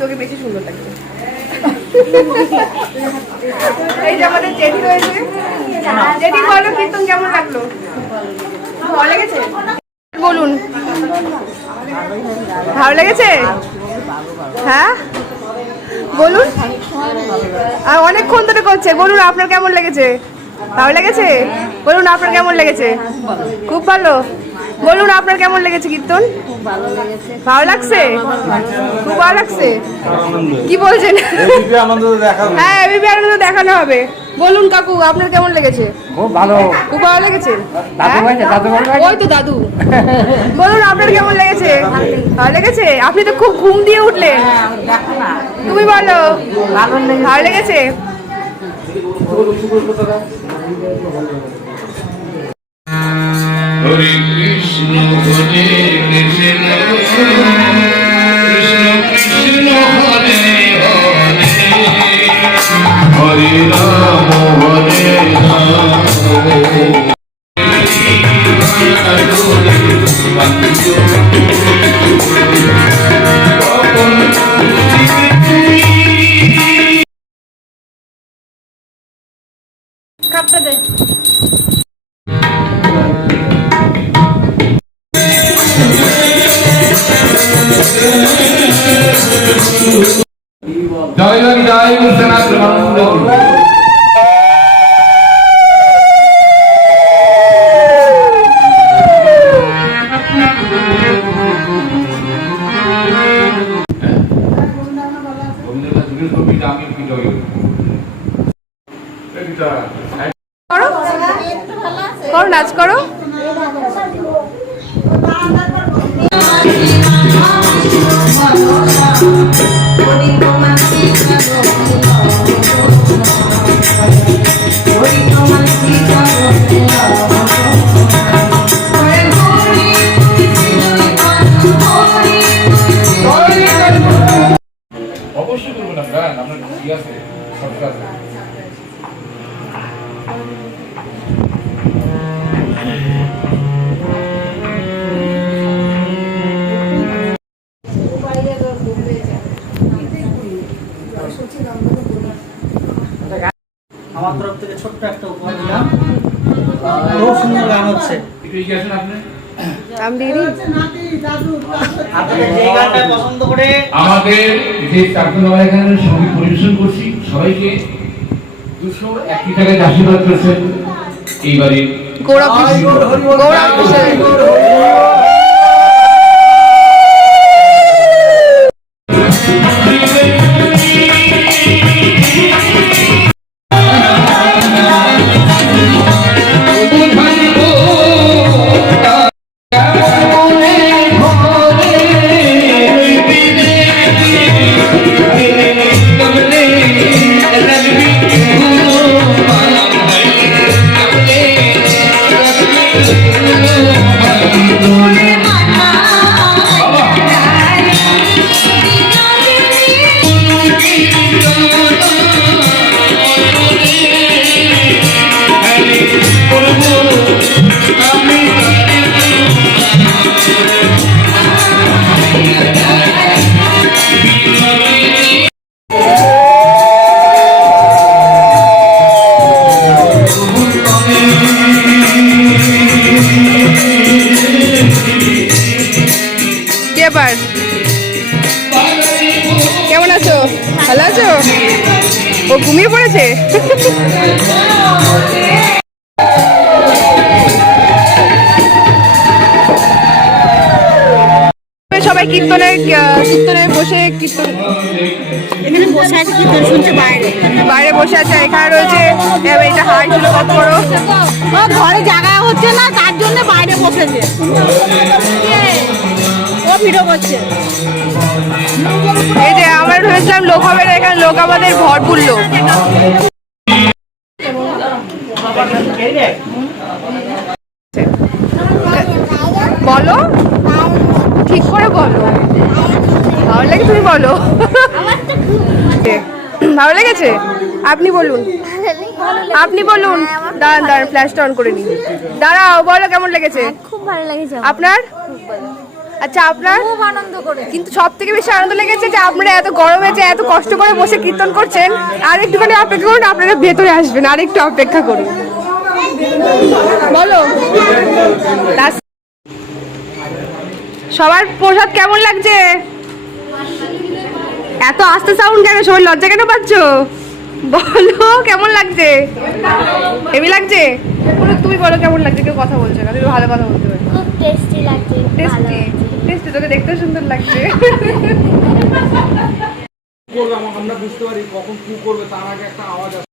তোকে বেশি সুন্দর লাগছে। এই যে আমাদের জেঠি রয়েছে, জেঠি বলো কীর্তন কেমন লাগলো? ভালো লেগেছে? বলুন, ভালো লেগেছে? হ্যাঁ বলুন, আর অনেকক্ষণ ধরে করছে। বলুন আপনার কেমন লেগেছে? ভালো লেগেছে? বলুন আপনার কেমন লেগেছে? খুব ভালো। বলুন আপনার কেমন লেগেছে কীর্তন? ভালো লাগছে? খুব ভালো লাগছে। কি বলছেন? হ্যাঁ এবিপি আনন্দ দেখানো হবে। বলুন কাকু আপনার কেমন লেগেছে? খুব ভালো। খুব ভালো লেগেছে? ওই তো দাদু। বলুন আপনার কেমন লেগেছে? ভালো লেগেছে? আপনি তো খুব ঘুম দিয়ে উঠলেন। তুমি বলো, ভালো লেগেছে? হরে কৃষ্ণ হরে কৃষ্ণ কৃষ্ণ কৃষ্ণ হরে হরে হরে রাম কাপটা দে। জয় জয় জয় সনাতন করো নাচ করো। অবশ্যই করবো না গান, আপনার ঠিক আছে সব কাজ। আমার তরফ থেকে ছোট্ট একটা উপহার দিলাম। খুব সুন্দর গান হচ্ছে। আমাদের যে চারজন এখানে সঙ্গীত পরিবেশন করছি সবাইকে 201 টাকায় আশীর্বাদ করেছেন এইবারে গৌরব কেমন আছো? ভালো আছো? ও ঘুমিয়ে পড়েছে। সবাই কীর্তনে বসে কীর্তন এখানে বসে আছে, কীর্তন শুনছে বাইরে বসে আছে। এখানে রয়েছে এটা হাই ছিল কত বড়, ঘরে জায়গা হচ্ছে না তার জন্য বাইরে বসেছে ও ভিডিও করছে। এই যে আমরা ভেবেছিলাম লোক হবে না, এখানে লোক আমাদের ভরপুর লোক। বলো ঠিক করে বলো, ভালো লাগে তুমি বলো। ভালো লেগেছে? আপনি বলুন, আপনি বলুন। দাঁড়ান দাঁড়ান, ফ্ল্যাশটা অন করে নিন। দাঁড়াও, বলো কেমন লেগেছে? খুব ভালো লেগেছে আপনার? আচ্ছা আপনার? খুব আনন্দ করে। কিন্তু সব থেকে বেশি আনন্দ লেগেছে যে আপনারা এত গরমে যে এত কষ্ট করে বসে কীর্তন করছেন। আর একটুখানি অপেক্ষা করুন, আপনারা ভেতরে আসবেন, আর একটু অপেক্ষা করুন। বলো সবার প্রসাদ কেমন লাগছে? এত আস্তে সাউন্ড কেন? সবাই লজ্জা কেন পাচ্ছ? বলো কেমন লাগছে? হেভি লাগছে? তুমি বলো কেমন লাগছে? কেউ কথা বলছে না, তুমি ভালো কথা বলতে পারো। খুব টেস্টি লাগছে। টেস্টি টেস্টি, তোকে দেখতেও সুন্দর লাগছে। করবে আমরা বুঝতে পারি কখন কি করবে, তার আগে একটা আওয়াজ আসে।